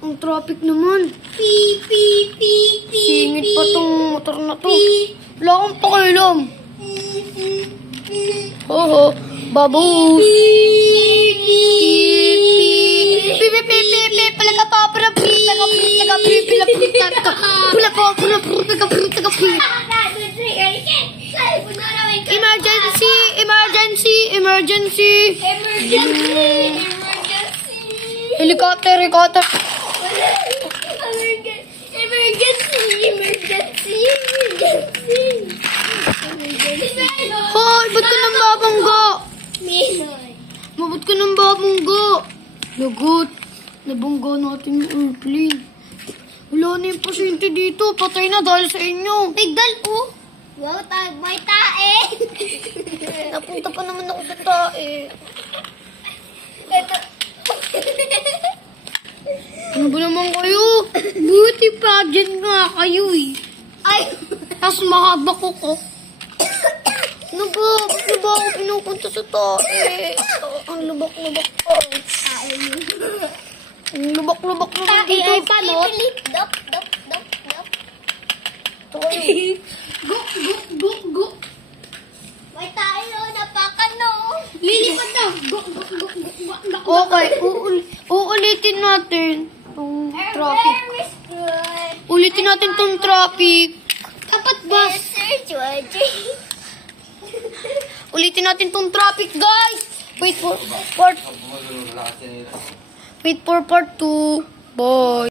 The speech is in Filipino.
Ang traffic naman. Singit pa tong motor na to. Wala akong pakialam. Oo, babus. Emergency. Helicopter. Hoy, ba't ka nang babangga? Ba't ka nang babangga? Lagot. Nabangga natin yung airplane. Wala na yung pasyente dito. Patay na dahil sa inyo. Tigdal po. Wow, may tae. Napunta pa naman ako sa tae. Ito. Ano ba naman kayo? Beauty pageant nga kayo eh. Ay. Tapos mahaba ko. Ano ba? Ba't na ba ako pinupunta sa tae? Ang lubak-lubak ko. Ang lubak-lubak naman dito. Ay, paano? Dop. Ito kayo. Go. May tae no, napakan no. Lilipad na. Go. Okay, uulitin natin itong traffic. Ulitin natin itong traffic. Dapat bus. Ulitin natin itong traffic, guys. Wait for part 2. Bye.